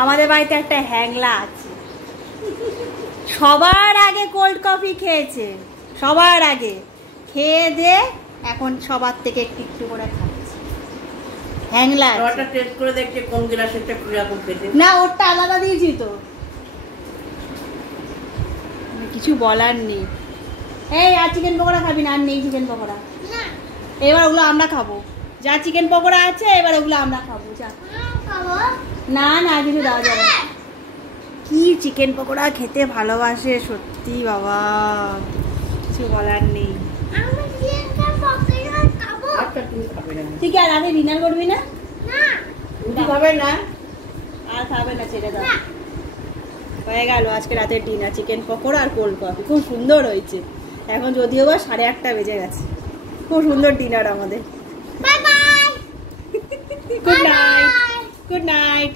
আমাদের বাড়িতে একটা হ্যাংলা আছে, সবার আগে কোল্ড কফি খেয়েছে, সবার আগে খেয়ে দিয়ে এখন সবার থেকে একটু একটু করে খাচ্ছে। হ্যাংলা ওটা টেস্ট করে দেখছে কোন গ্লাসেরটা কিরকম খেতে। না, ওরটা আলাদা দিয়েছি তো, কিছু বলার নেই। এই আর চিকেন পকোড়া খাবি না? আর নেই চিকেন পকোড়া, এবার ওগুলো আমরা খাবো। যা চিকেন পকোড়া আছে এবার ওগুলো আমরা খাবো। যা, না না কিছু দেওয়া যাবে না। কি চিকেন পকোড়া খেতে ভালোবাসে সত্যি বাবা, কিছু বলার নেই। তুই কি আর রাতে ডিনার করবি না? খাবে না, আর খাবে না, ছেড়ে দাও। হয়ে গেল আজকে রাতের ডিনার, চিকেন পকোড়া আর কোল্ড কফি। খুব সুন্দর হয়েছে। এখন যদিও বা 8:30 বেজে গেছে। খুব সুন্দর ডিনার আমাদের। Good night, good night.